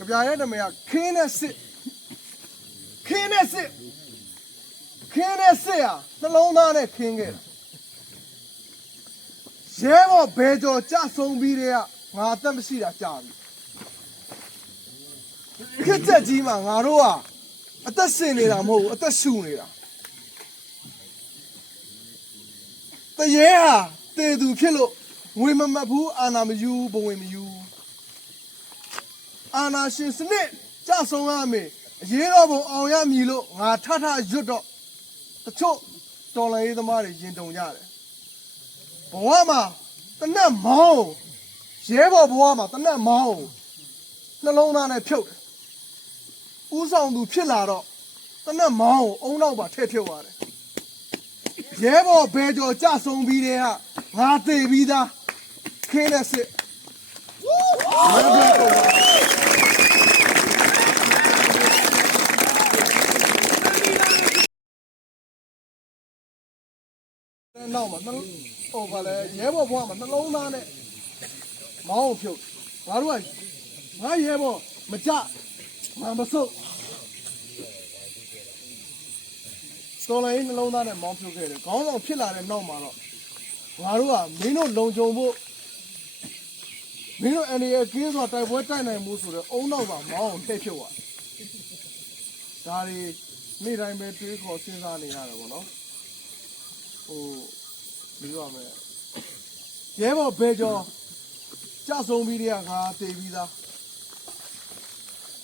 ကြပြရဲ့တမရခင်းနဲ့စစ်ခင်းနဲ့စစ်ခင်းနဲ့စစ်ဟာနှလုံးသားနဲ့ခင်းခဲ့တာရဲဘော်ဘယ်ကျော်ကြဆုံးပြီးတဲ့ကငါအသက်မရှိတာကြာပြီခစ်ချက်ကြီးမှာငါတို့ကအသက်ရှင်နေတာမဟုတ်ဘူးအသက်ရှူနေတာတရေဟာတေသူဖြစ်လို့ငွေမမတ်ဘူးအာနာမယူဘဝင်မယူ အာနာရှင်စနစ်ကြဆုံးရမယ်အရေးတော်ပုံအောင်ရမည်လို့ငါထထရွတ်တော့တချို့တော်လိုင်းရေးသမားတွေရင်တုံကြတယ်ဘဝမှာတနတ်မောင်းရဲဘော်ဘဝမှာတနတ်မောင်းနှလုံးသားနဲ့ဖြုတ်တယ်ဥဆောင်သူဖြစ်လာတော့တနတ်မောင်းကိုအုံနောက်ပါထည့်ဖြုတ်ရတယ်ရဲဘော်ဘယ်ကျော်ကြဆုံးပြီးတဲ့ဟာငါသေပြီးသားခင်းတဲ့စစ်မဘလက်တော့ နောက်မှာနှလုံးဟိုကလည်းရဲဘော်ဘွားမှာနှလုံးသားနဲ့မောင်းအောင်ဖြုတ်ငါတို့ကငါရဲဘော်မကြမမဆုတ်တော်လိုင်းနှလုံးသားနဲ့မောင်းဖြုတ်ခဲ့တယ်ခေါင်းဆောင်ဖြစ်လာတဲ့နောက်မှာတော့ငါတို့ကမင်းတို့လုံခြုံဖို့မင်းတို့အနေနဲ့ကင်းစွာတိုက်ပွဲတိုက်နိုင်မှုဆိုတော့အုံနောက်ပါမောင်းအောင်တိတ်ဖြုတ်သွားဒါတွေနေ့တိုင်းပဲတွေးခေါ်စဉ်းစားနေရတယ်ပေါ့နော် ဟိုပြီးတော့မယ်ရဲဘော်ဘဲကျော်ကြဆုံးပြီးတဲ့ကငါတည်ပြီးသား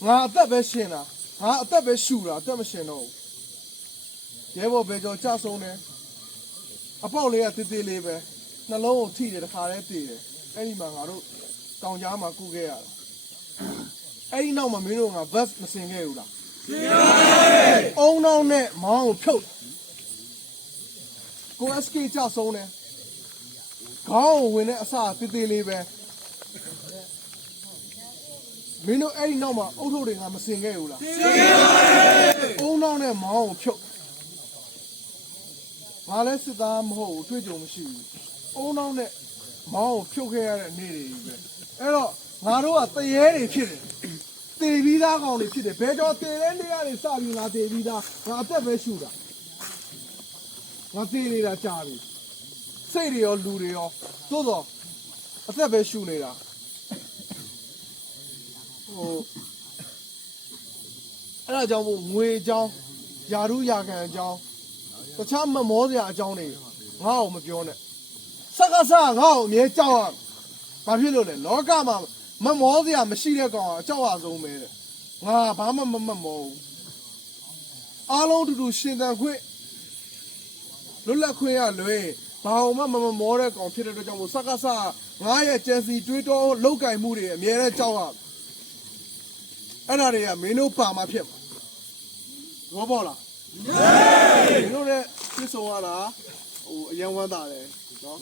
ငါအသက်ပဲရှင်တာငါအသက်ပဲရှူတာအသက်မရှင်တော့ဘူးရဲဘော်ဘဲကျော်ကြဆုံးတယ်အပေါက်လေးကတေးသေးလေးပဲနှလုံးကိုထိတယ်တခါတည်းတည်တယ်အဲ့ဒီမှာငါတို့တောင်ကြားမှာကုခဲ့ရတာအဲ့ဒီနောက်မှာမင်းတို့ငါဘတ်မစင်ခဲ့ဘူးလားစင်ပါတယ်အုံနောက်နဲ့မောင်းကိုဖြုတ် ကို SK ကြဆုံးတယ်ခေါင်းကိုဝင်တဲ့အစာတေးသေးလေးပဲမင်းတို့အဲ့ဒီနောက်မှာအုတ်ထုတ်တွေကမစင်ခဲ့ဘူးလားစင်ခဲ့ပါတယ်အုံနောက်နဲ့မောင်းကိုဖြုတ်ငါလည်းစစ်သားမဟုတ်ဘူးတွေ့ကြုံမရှိဘူးအုံနောက်နဲ့မောင်းကိုဖြုတ်ခဲ့ရတဲ့နေ့တွေကြီးပဲအဲ့တော့ငါတို့ကတရေတွေဖြစ်တယ်တေပြီးသားကောင်တွေဖြစ်တယ်ဘယ်ကြောတေတဲ့နေရာတွေစပြီးငါတေပြီးသားငါအသက်ပဲရှူတာ ငါသိနေတာကြာပြီစိတ်တွေရောလူတွေရောသို့တော့အသက်ပဲရှူနေတာဟိုအဲ့ဒါကြောင့်မို့ငွေအကြောင်းယာရုယာခံအကြောင်းတခြားမမောစရာအကြောင်းတွေငါ့ကိုမပြောနဲ့စကားစားငါ့ကိုအမြဲကြောက်ရဘာဖြစ်လို့လဲလောကမှာမမောစရာမရှိတဲ့ကောင်ကအကြောက်အဆုံးပဲတဲ့ငါဘာမှမမမောဘူးအားလုံးတူတူရှင်သန်ခွင့် လွတ်လပ်ခွင့်ရလွယ်ဘာအောင်မှမမမောတဲ့ကောင်ဖြစ်တဲ့အတွက်ကြောင့်မို့စကားစငါရဲ့ကျန်စီတွေးတောလောက်ကင်မှုတွေအများနဲ့ကြောက်ရအဲ့ဒါတွေကမင်းတို့ပါမှာဖြစ်မှာဘောပေါ်လားမင်းတို့လည်းပြစ်ဆုံးရတာဟိုအယံဝမ်းသာတယ်နော်